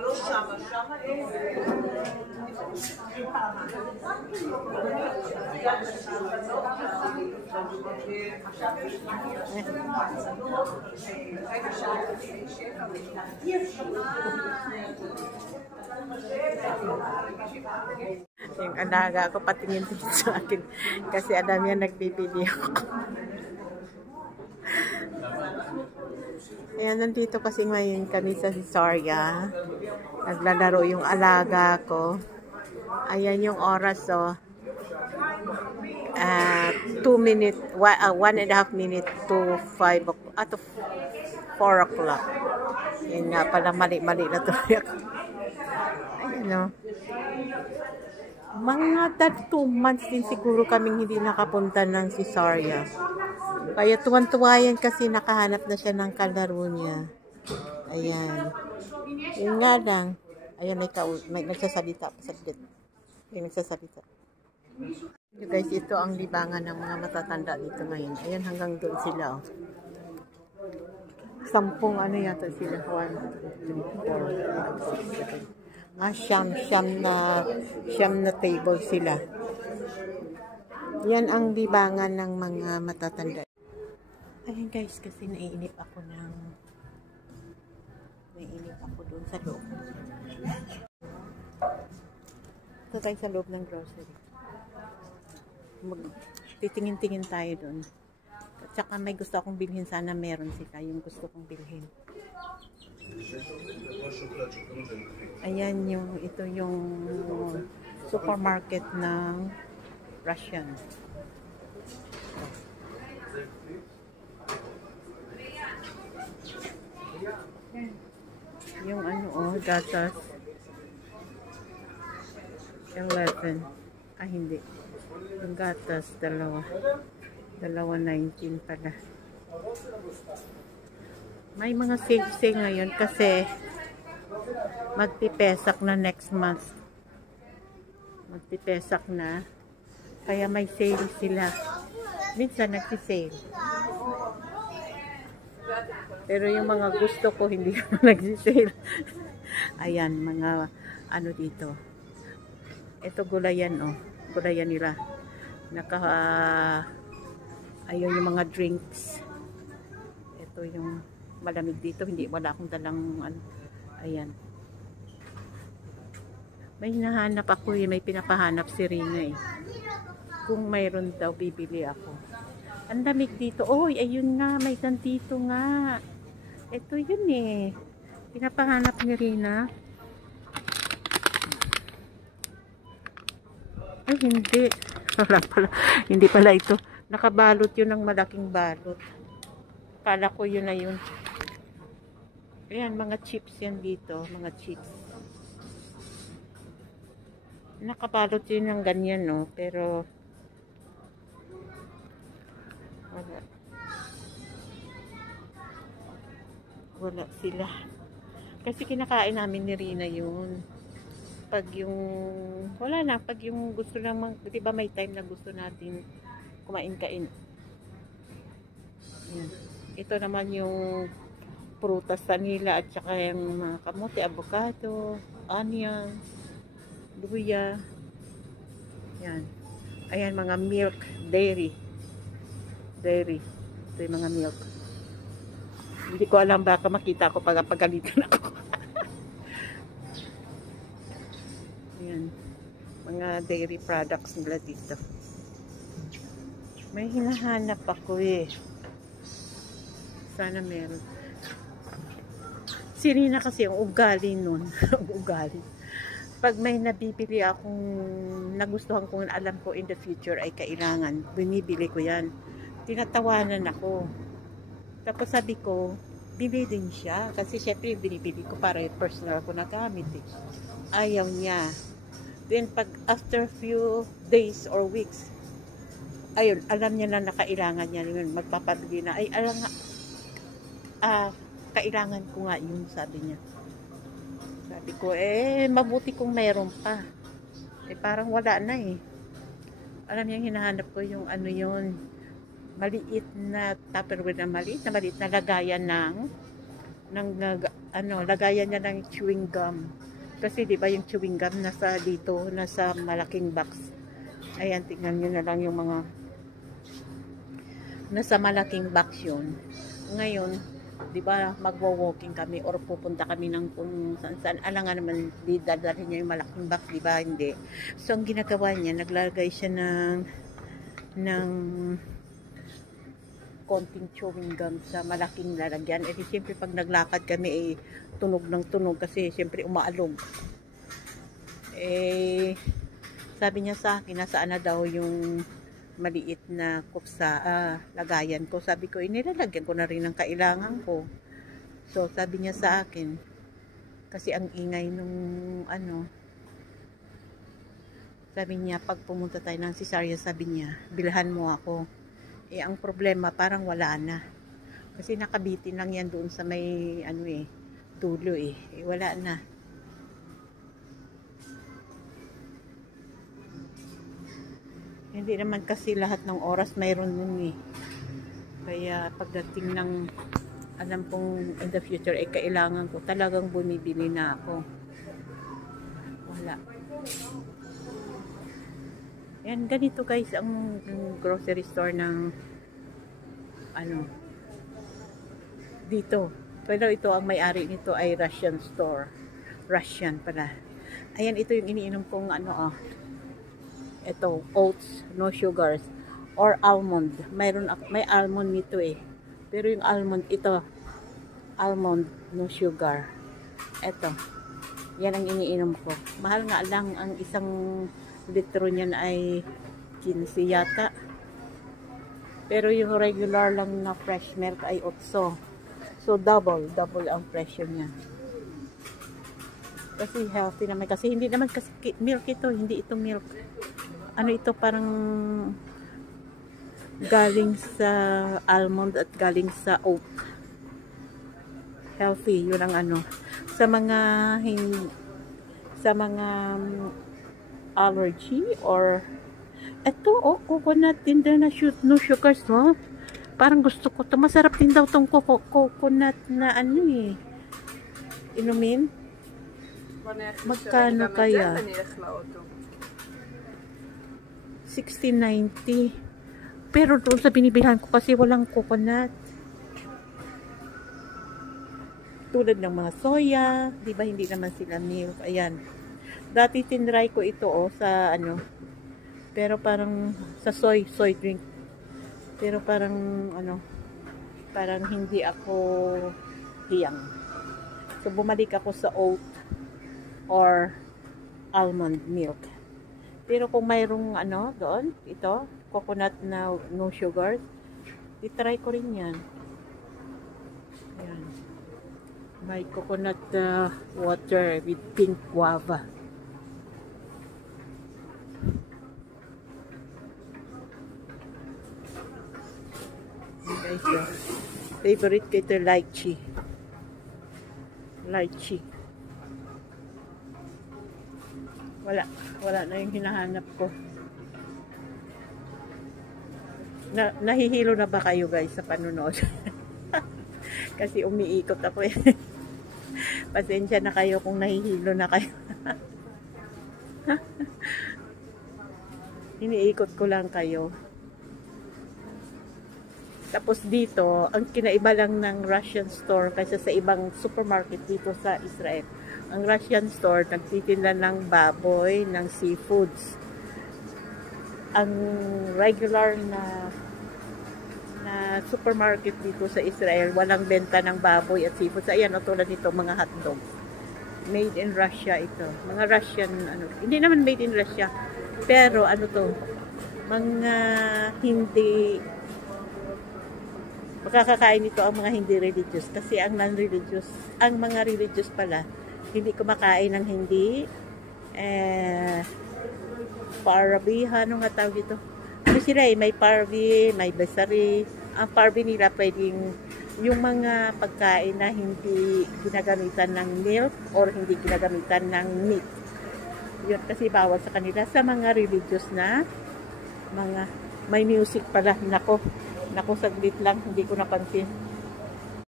לא שמה, שמה yung alaga ko patingin-tingin sa akin kasi alam niya nagbibideo ako. Ayan, nandito kasi ngayon kami sa Visoria. Naglalaro yung alaga ko. Ayan yung oras, oh. 2 minutes, 1.5 minutes to 5 o'clock, to 4 o'clock. Yan nga pala, mali-mali na tuloy ako. Ayan, oh. Mga 2 months din siguro kaming hindi nakapunta ng Visoria. Kaya tuwan-tuwa yan kasi nakahanap na siya ng kalaro niya. Ayan. Yun nga lang. Ayan, may nagsasalita pa saglit. May nagsasalita. So guys, ito ang libangan ng mga matatanda dito ngayon. Ayan, hanggang doon sila. Oh. 10 ano yata sila. 1, 2, 3, 4, 5, 6, 7. Siyam na table sila. Yan ang libangan ng mga matatanda. Ayan guys, kasi naiinip ako doon sa loob. Ito tayo sa loob ng grocery. Titingin-tingin tayo doon. At saka may gusto akong bilhin, sana meron sila yung gusto kong bilhin. Ayan ito yung supermarket ng Russian. Yung gatas 11. Hindi. Yung gatas dalawa 19 pala. May mga sale ngayon kasi magpipesak na next month. Magpipesak na. Kaya may sale sila. Minsan nagsi-sale. Pero yung mga gusto ko hindi naman nagsi-sale. Ayan, mga dito. Ito gulayan, oh. Gulayan nila. Ayun yung mga drinks. Ito yung malamig dito. Wala akong dalang ayan. May hinahanap ako may pinapahanap si Rina Kung mayroon daw, bibili ako. Ang lamig dito. Oy, ayun nga, may dito nga. Ito yun pinapahanap ni Rina. Ay, hindi. Wala pala. Hindi pala ito. Nakabalot yun ng malaking balot. Kala ko yun na yun. Ayan, mga chips yan dito. Mga chips. Nakabalot yun ng ganyan, no? Pero wala sila. Kasi kinakain namin ni Rina yun. Pag yung gusto naman, di ba may time na gusto natin kumain-kain. Ito naman yung prutas nila at saka yung mga kamote, avocado, onion, luya. Yan. Ayan, mga milk, dairy. Ito yung mga milk. Hindi ko alam, baka makita ko pag pagalitan ako. Ayan. Mga dairy products nila dito. May hinahanap ako Sana meron. Si Rina kasi ang ugali nun. Ugali. Pag may nabibili akong nagustuhan kong alam ko in the future ay kailangan, binibili ko yan. Tinatawanan ako. Tapos sabi ko, bili din siya. Kasi syempre binibili ko para personal ko na gamit Ayaw niya. Then pag after few days or weeks, ayun, alam niya na nakailangan niya yun. Magpapabili na. Ay, alam nga, kailangan ko nga yun, sabi niya. Sabi ko, mabuti kung mayroon pa. Parang wala na Alam niya, hinahanap ko yung yun, maliit na tupperware na maliit na lagayan ng lagayan niya ng chewing gum. Kasi 'di ba yung chewing gum nasa dito, nasa malaking box. Ayan, tingnan niyo na lang yung mga nasa malaking box yun. Ngayon, 'di ba, magwo-walking kami or pupunta kami ng kung saan. Alam nga naman, di dadalhin niya yung malaking box, 'di ba? Hindi. So ang ginagawa niya, naglalagay siya ng konting chewing gum sa malaking lalagyan. Eh, siyempre pag naglakad kami, tunog ng tunog kasi siyempre umaalog. Sabi niya sa akin, nasaan na daw yung maliit na kupsa, lagayan ko. Sabi ko, nilalagyan ko na rin ng kailangan ko. So, sabi niya sa akin, kasi ang ingay nung sabi niya, pag pumunta tayo ng Cesaria, sabi niya, bilhan mo ako. Ang problema, parang wala na. Kasi nakabitin lang yan doon sa may, dulo wala na. Hindi naman kasi lahat ng oras mayroon nun Kaya pagdating ng alam kong in the future kailangan ko, talagang bumibili na ako. Wala. Yan, ganito guys ang grocery store ng dito. Pero ito, ang may-ari nito ay Russian store. Russian pala. Ayan, ito yung iniinom kong ito, oats, no sugars, or almond. May almond nito Pero yung almond, ito, almond, no sugar. Ito, yan ang iniinom ko. Mahal nga lang, ang isang litro niyan ay 15 yata. Pero yung regular lang na fresh milk ay 8. So, double ang presyo niya. Kasi healthy naman. Kasi hindi naman kasi milk ito, hindi ito milk. Ito, parang galing sa almond at galing sa oat. Healthy, yun ang sa mga allergy or ito, coconut din daw na no sugars, parang gusto ko to. Masarap din daw tong coconut na inumin. Magkano kaya? 16.90. Pero doon sa binibilhan ko kasi walang coconut. Tulad ng mga soya, 'di ba, hindi naman sila milk. Ayan. Dati tinry ko ito sa pero parang sa soy drink. Pero parang parang hindi ako hiyang. So bumalik ako sa oat or almond milk. Pero kung mayroong doon, ito, coconut na no sugar, itry ko rin yan. Ayan. May coconut water with pink guava. Guys, favorite ko ito, lychee. Wala na yung hinahanap ko. Nahihilo na ba kayo guys sa panonood? Kasi umiikot ako Pasensya na kayo kung nahihilo na kayo. Iniikot ko lang kayo. Tapos dito, ang kinaiba lang ng Russian store kaysa sa ibang supermarket dito sa Israel. Ang Russian store, nagtitinda ng baboy, ng seafoods. Ang regular na supermarket dito sa Israel, walang benta ng baboy at seafoods. Ayan, tulad nito, mga hotdog. Made in Russia ito. Mga Russian, hindi naman made in Russia. Pero, mga hindi, makakakain ito ang mga hindi religious. Kasi ang non-religious, ang mga religious pala, hindi kumakain ng hindi parvi, ano nga tawag ito? Sila may parvi, may basari. Ang parvi nila pwedeng yung mga pagkain na hindi ginagamitan ng milk or hindi ginagamitan ng meat. Yun kasi bawal sa kanila. Sa mga religious na may music pala. Nako saglit lang, hindi ko napansin.